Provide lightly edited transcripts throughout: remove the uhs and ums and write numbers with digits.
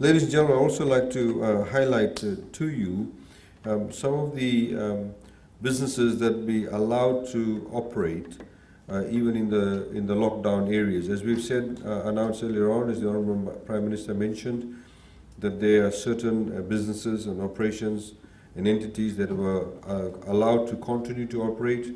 Ladies and gentlemen, I'd also like to highlight to you some of the businesses that be allowed to operate even in the lockdown areas. As we've said, announced earlier on, as the Honourable Prime Minister mentioned, that there are certain businesses and operations and entities that were allowed to continue to operate.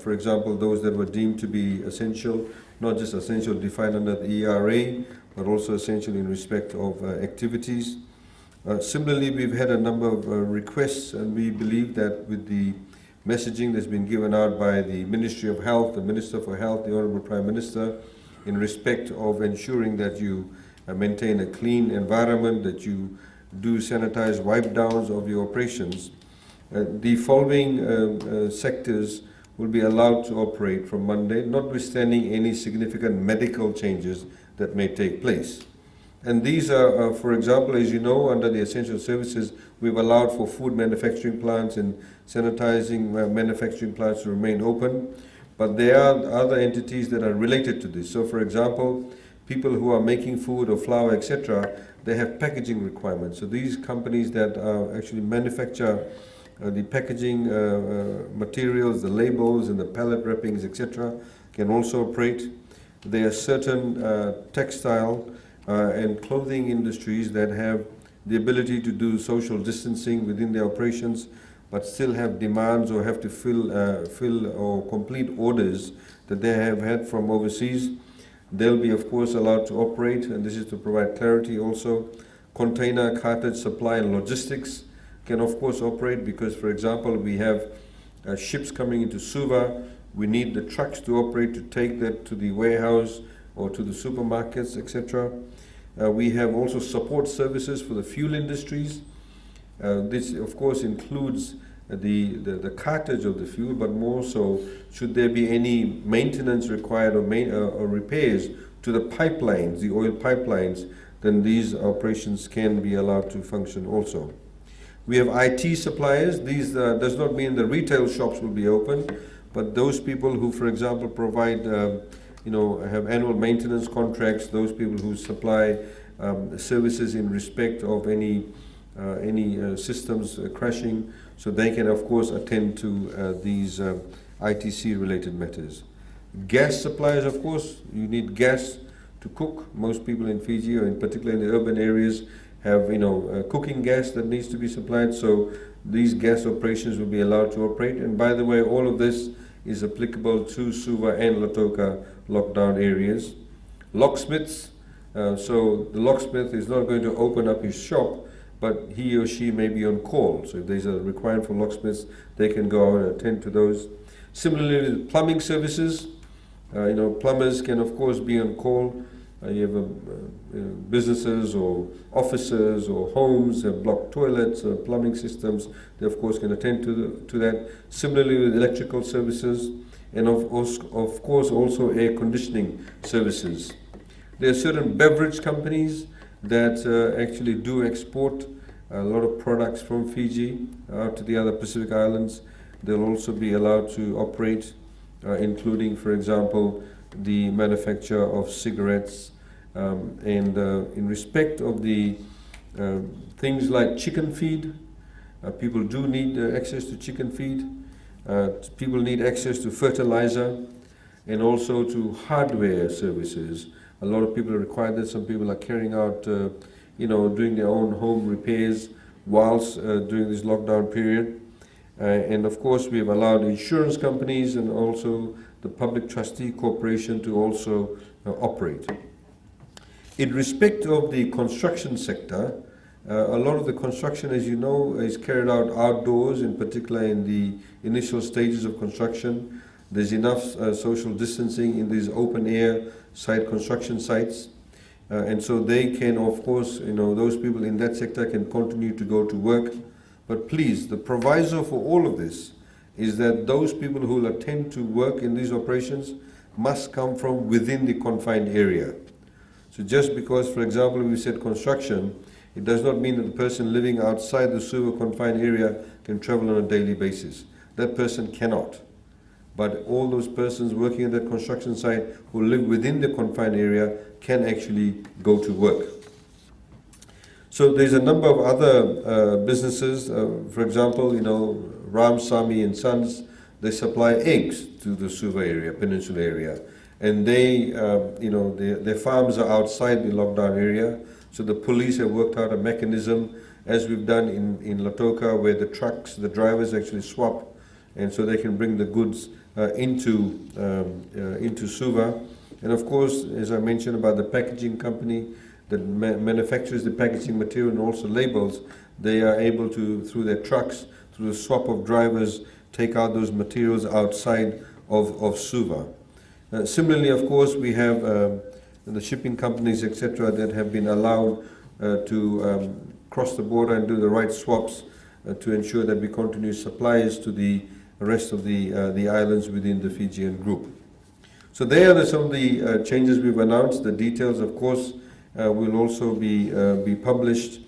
For example, those that were deemed to be essential, not just essential defined under the ERA, but also essential in respect of activities. Similarly, we've had a number of requests, and we believe that with the messaging that's been given out by the Ministry of Health, the Minister for Health, the Honourable Prime Minister, in respect of ensuring that you maintain a clean environment, that you do sanitize wipe downs of your operations, the following sectors will be allowed to operate from Monday, notwithstanding any significant medical changes that may take place. And these are, for example, as you know, under the essential services, we've allowed for food manufacturing plants and sanitizing manufacturing plants to remain open. But there are other entities that are related to this. So, for example, people who are making food or flour, etc., they have packaging requirements. So these companies that actually manufacture the packaging materials, the labels and the pallet wrappings, etc., can also operate. There are certain textile and clothing industries that have the ability to do social distancing within their operations, but still have demands or have to fill or complete orders that they have had from overseas. They'll be, of course, allowed to operate, and this is to provide clarity also. Container, cartage, supply and logistics can, of course, operate because, for example, we have ships coming into Suva. We need the trucks to operate to take that to the warehouse or to the supermarkets, etc. We have also support services for the fuel industries. This, of course, includes the cartage of the fuel, but more so, should there be any maintenance required or repairs to the pipelines, the oil pipelines, then these operations can be allowed to function also. We have IT suppliers. These does not mean the retail shops will be open, but those people who, for example, provide, have annual maintenance contracts, those people who supply services in respect of any systems crashing, so they can, of course, attend to these ITC-related matters. Gas suppliers, of course, you need gas to cook. Most people in Fiji, or in particular in the urban areas, have cooking gas that needs to be supplied, so these gas operations will be allowed to operate. And by the way, all of this is applicable to Suva and Lautoka lockdown areas. Locksmiths, so the locksmith is not going to open up his shop, but he or she may be on call. So if there's a requirement for locksmiths, they can go out and attend to those. Similarly, with plumbing services, plumbers can, of course, be on call. You have businesses or offices or homes have blocked toilets or plumbing systems. They, of course, can attend to that. Similarly, with electrical services and, of course, also air conditioning services. There are certain beverage companies that actually do export a lot of products from Fiji out to the other Pacific Islands. They'll also be allowed to operate, including, for example, the manufacture of cigarettes, and in respect of the things like chicken feed, people do need access to chicken feed. People need access to fertilizer and also to hardware services. A lot of people require that. Some people are carrying out, doing their own home repairs whilst during this lockdown period. And of course, we have allowed insurance companies and also the Public Trustee Corporation to also operate. In respect of the construction sector, a lot of the construction, as you know, is carried out outdoors, in particular in the initial stages of construction. There's enough social distancing in these open air construction sites. And so they can, of course, those people in that sector can continue to go to work. But please, the proviso for all of this is that those people who will attend to work in these operations must come from within the confined area. So just because, for example, we said construction, it does not mean that the person living outside the Suva confined area can travel on a daily basis. That person cannot. But all those persons working at that construction site who live within the confined area can actually go to work. So there's a number of other businesses. For example, Ram Sami and Sons, they supply eggs to the Suva area, peninsula area, and their farms are outside the lockdown area. So the police have worked out a mechanism, as we've done in Lautoka, where the drivers actually swap, and so they can bring the goods into Suva. And of course, as I mentioned about the packaging company that manufactures the packaging material and also labels, they are able to, through their trucks, through the swap of drivers, take out those materials outside of Suva. Similarly, of course, we have the shipping companies, etc., that have been allowed to cross the border and do the right swaps to ensure that we continue supplies to the rest of the islands within the Fijian group. So there are some of the changes we've announced. The details, of course, will also be published.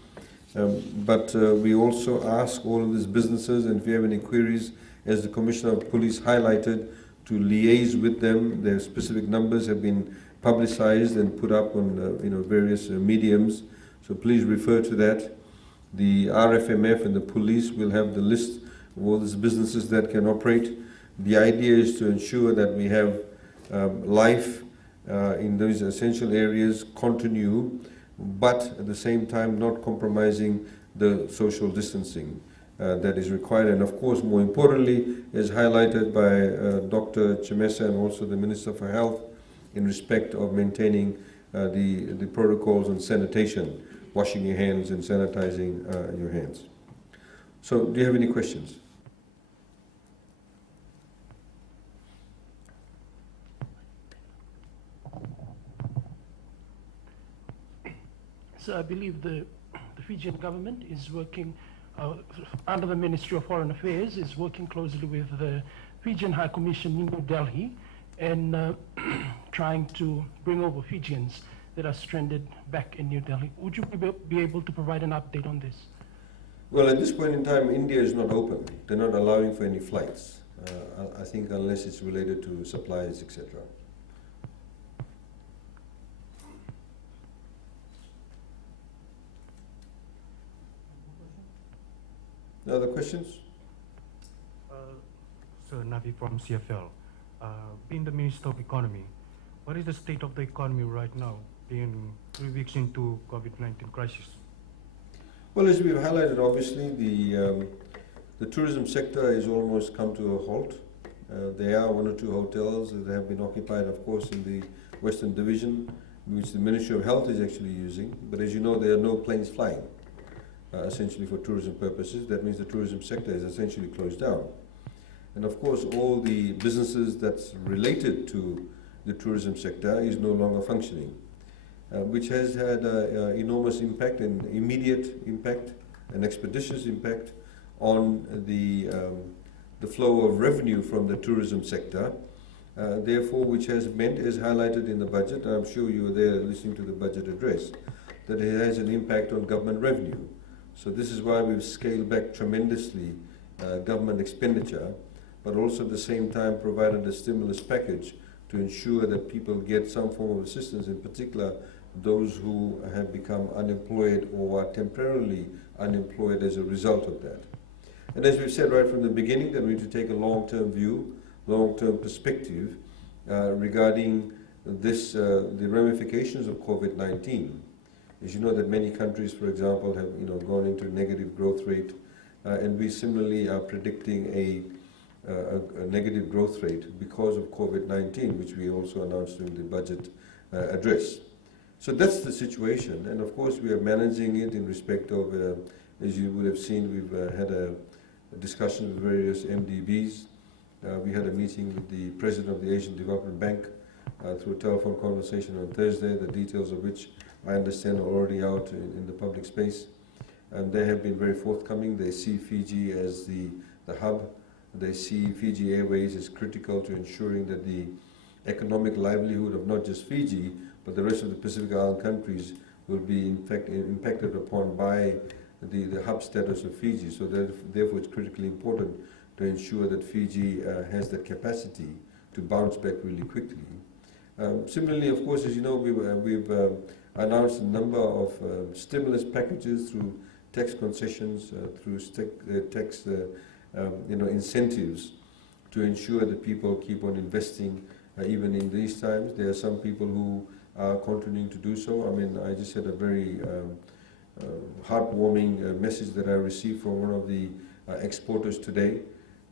But we also ask all of these businesses, and if you have any queries, as the Commissioner of Police highlighted, to liaise with them. Their specific numbers have been publicized and put up on various mediums. So please refer to that. The RFMF and the police will have the list of all these businesses that can operate. The idea is to ensure that we have life in those essential areas continue, but at the same time not compromising the social distancing that is required. And of course, more importantly, as highlighted by Dr. Chemesa and also the Minister for Health, in respect of maintaining the protocols on sanitation, washing your hands and sanitizing your hands. So do you have any questions? So I believe the Fijian government is working under the Ministry of Foreign Affairs, is working closely with the Fijian High Commission in New Delhi and trying to bring over Fijians that are stranded back in New Delhi. Would you be able to provide an update on this? Well, at this point in time, India is not open. They're not allowing for any flights, I think, unless it's related to supplies, etc. No other questions? Sir, Navi from CFL. Being the Minister of Economy, what is the state of the economy right now, being 3 weeks into COVID-19 crisis? Well, as we've highlighted, obviously, the tourism sector has almost come to a halt. There are 1 or 2 hotels that have been occupied, of course, in the Western Division, which the Ministry of Health is actually using. But as you know, there are no planes flying, essentially for tourism purposes. That means the tourism sector is essentially closed down. And of course, all the businesses that's related to the tourism sector is no longer functioning, which has had enormous impact, and immediate impact, and expeditious impact on the flow of revenue from the tourism sector. Therefore, which has meant, as highlighted in the budget, and I'm sure you were there listening to the budget address, that it has an impact on government revenue. So this is why we've scaled back tremendously government expenditure, but also at the same time provided a stimulus package to ensure that people get some form of assistance, in particular those who have become unemployed or are temporarily unemployed as a result of that. And as we've said right from the beginning, that we need to take a long-term view, long-term perspective regarding this, the ramifications of COVID-19. As you know, that many countries, for example, have gone into negative growth rate, and we similarly are predicting a negative growth rate because of COVID-19, which we also announced during the budget address. So that's the situation, and of course we are managing it in respect of, as you would have seen, we've had a discussion with various MDBs. We had a meeting with the President of the Asian Development Bank through a telephone conversation on Thursday, the details of which I understand are already out in the public space. And they have been very forthcoming. They see Fiji as the hub. They see Fiji Airways as critical to ensuring that the economic livelihood of not just Fiji, but the rest of the Pacific Island countries will be in fact impacted upon by the hub status of Fiji. So therefore it's critically important to ensure that Fiji has the capacity to bounce back really quickly. Similarly, of course, as you know, we've announced a number of stimulus packages through tax concessions, through tax incentives to ensure that people keep on investing even in these times. There are some people who are continuing to do so. I mean, I just had a very heartwarming message that I received from one of the exporters today.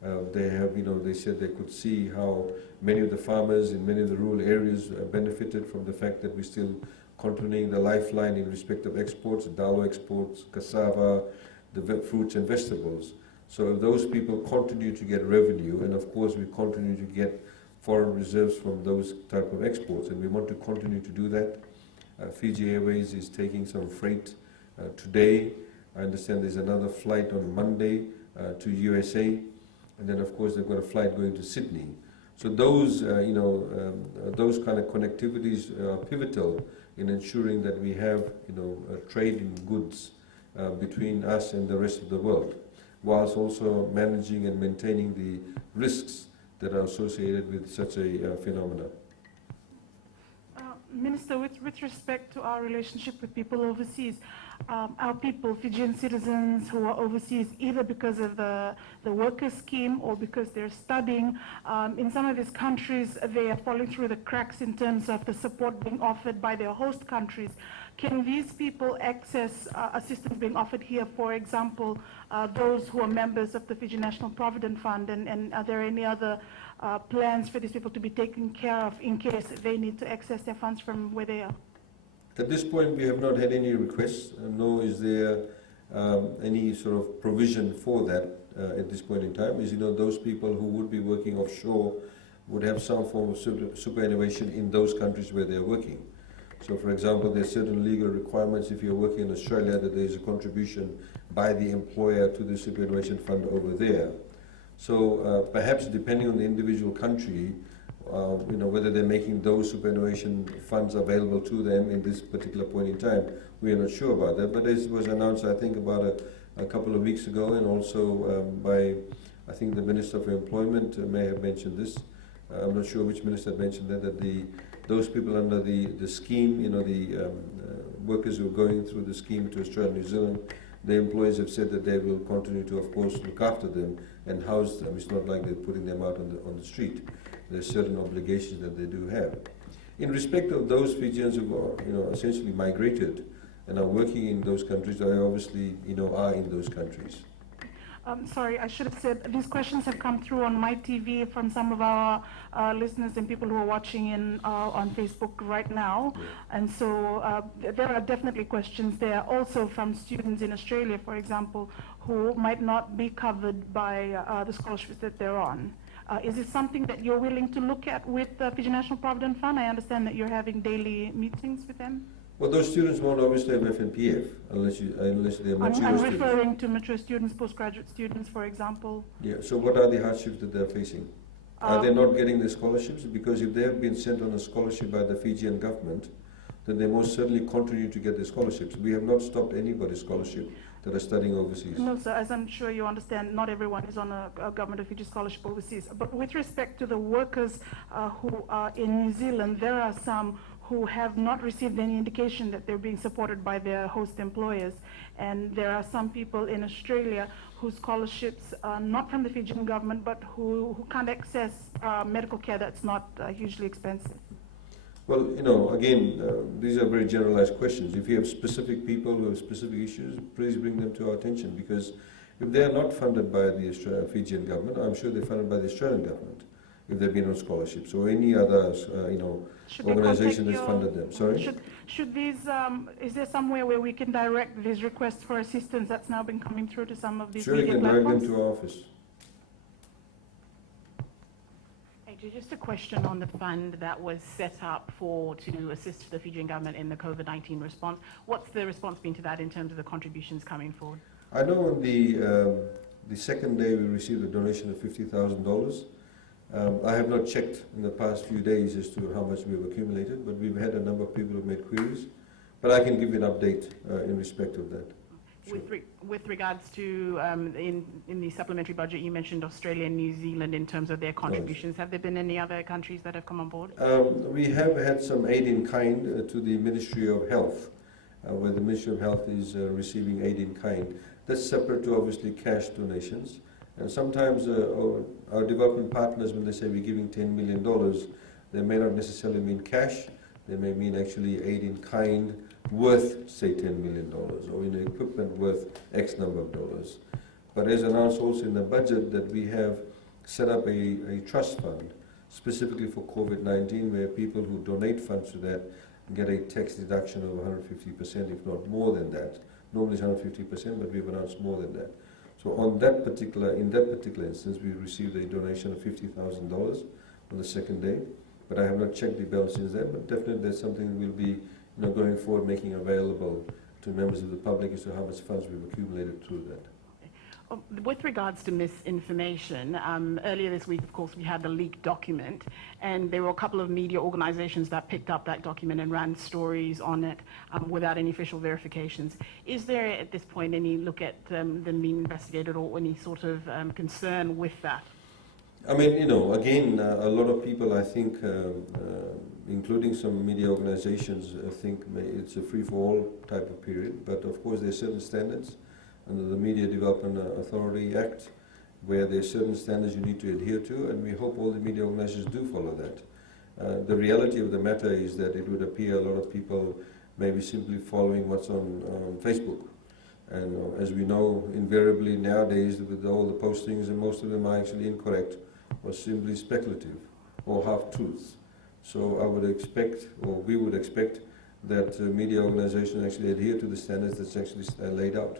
They said they could see how many of the farmers in many of the rural areas benefited from the fact that we're still continuing the lifeline in respect of exports, dalo exports, cassava, the fruits and vegetables. So if those people continue to get revenue, and of course we continue to get foreign reserves from those type of exports, and we want to continue to do that. Fiji Airways is taking some freight today. I understand there's another flight on Monday to USA, and then of course they've got a flight going to Sydney. So those, those kind of connectivities are pivotal in ensuring that we have, trade in goods between us and the rest of the world, whilst also managing and maintaining the risks that are associated with such a phenomena. Minister, with respect to our relationship with people overseas, our people, Fijian citizens who are overseas, either because of the worker scheme or because they're studying, in some of these countries, they are falling through the cracks in terms of the support being offered by their host countries. Can these people access assistance being offered here, for example, those who are members of the Fijian National Provident Fund, and are there any other plans for these people to be taken care of in case they need to access their funds from where they are? At this point, we have not had any requests, nor is there any sort of provision for that at this point in time. As you know, those people who would be working offshore would have some form of superannuation in those countries where they're working. So, for example, there are certain legal requirements if you're working in Australia that there is a contribution by the employer to the superannuation fund over there. So, perhaps depending on the individual country, whether they're making those superannuation funds available to them in this particular point in time, we are not sure about that. But as was announced, I think, about a couple of weeks ago, and also by, I think, the Minister for Employment may have mentioned this. I'm not sure which minister mentioned that those people under the scheme, the workers who are going through the scheme to Australia and New Zealand, the employers have said that they will continue to, of course, look after them and house them. It's not like they're putting them out on the street. There's certain obligations that they do have. In respect of those Fijians who are, essentially migrated and are working in those countries, they obviously, are in those countries. Sorry, I should have said, these questions have come through on my TV from some of our listeners and people who are watching on Facebook right now. Yeah. And so there are definitely questions there, also from students in Australia, for example, who might not be covered by the scholarships that they're on. Is this something that you're willing to look at with the Fijian National Provident Fund? I understand that you're having daily meetings with them. Well, those students won't obviously have FNPF unless they're mature students. I'm referring to mature students, postgraduate students, for example. Yeah, so what are the hardships that they're facing? Are they not getting the scholarships? Because if they have been sent on a scholarship by the Fijian government, then they most certainly continue to get the scholarships. We have not stopped anybody's scholarship that are studying overseas. No, sir, as I'm sure you understand, not everyone is on a Government of Fiji scholarship overseas. But with respect to the workers who are in New Zealand, there are some who have not received any indication that they're being supported by their host employers. And there are some people in Australia whose scholarships are not from the Fijian government, but who can't access medical care that's not hugely expensive. Well, again, these are very generalized questions. If you have specific people who have specific issues, please bring them to our attention, because if they are not funded by the Fijian government, I'm sure they're funded by the Australian government, if they've been on scholarships, or any other, organization that's funded them. Sorry? Should these, is there somewhere where we can direct these requests for assistance that's now been coming through to some of these media platforms? Sure, you can direct them to our office. Just a question on the fund that was set up to assist the Fijian government in the COVID-19 response. What's the response been to that in terms of the contributions coming forward? I know on the second day we received a donation of $50,000. I have not checked in the past few days as to how much we've accumulated, but we've had a number of people who made queries. But I can give you an update in respect of that. With regards to, in the supplementary budget, you mentioned Australia and New Zealand in terms of their contributions. Have there been any other countries that have come on board? We have had some aid in kind to the Ministry of Health, where the Ministry of Health is receiving aid in kind. That's separate to obviously cash donations. And sometimes our development partners, when they say we're giving $10 million, they may not necessarily mean cash. They may mean actually aid in kind worth, say, $10 million, or in equipment worth X number of dollars. But as announced also in the budget, that we have set up a trust fund specifically for COVID-19, where people who donate funds to that get a tax deduction of 150%, if not more than that. Normally it's 150%, but we've announced more than that. So in that particular instance, we received a donation of $50,000 on the second day. But I have not checked the balance since then, but definitely that's something we'll be going forward making available to members of the public as to how much funds we've accumulated through that. With regards to misinformation, earlier this week, of course, we had the leaked document, and there were a couple of media organizations that picked up that document and ran stories on it without any official verifications. Is there, at this point, any look at them being investigated or any sort of concern with that? I mean, again, a lot of people, I think, including some media organizations, think it's a free-for-all type of period, but of course there are certain standards under the Media Development Authority Act, where there are certain standards you need to adhere to, and we hope all the media organizations do follow that. The reality of the matter is that it would appear a lot of people may be simply following what's on Facebook. And as we know, invariably nowadays, with all the postings, and most of them are actually incorrect or simply speculative or half-truths. So I would expect, or we would expect, that media organizations actually adhere to the standards that's actually laid out.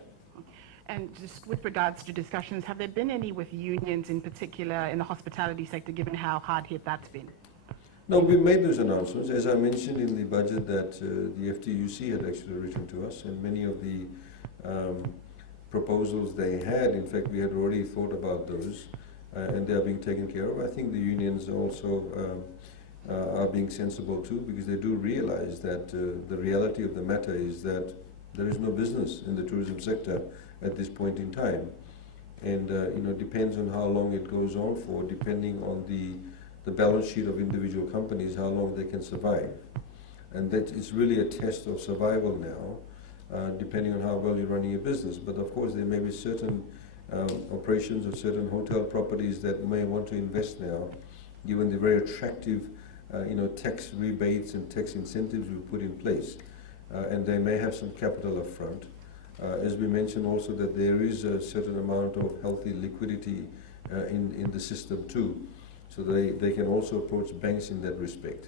And just with regards to discussions, have there been any with unions in particular in the hospitality sector, given how hard hit that's been? No, we made those announcements. As I mentioned in the budget, that the FTUC had actually written to us, and many of the proposals they had, in fact, we had already thought about those, and they are being taken care of. I think the unions also are being sensible too, because they do realize that the reality of the matter is that there is no business in the tourism sector at this point in time, and depends on how long it goes on for, depending on the balance sheet of individual companies, how long they can survive, and that is really a test of survival now, depending on how well you're running your business. But of course, there may be certain operations of certain hotel properties that may want to invest now, given the very attractive, tax rebates and tax incentives we put in place, and they may have some capital up front. As we mentioned also, that there is a certain amount of healthy liquidity in the system too, so they can also approach banks in that respect.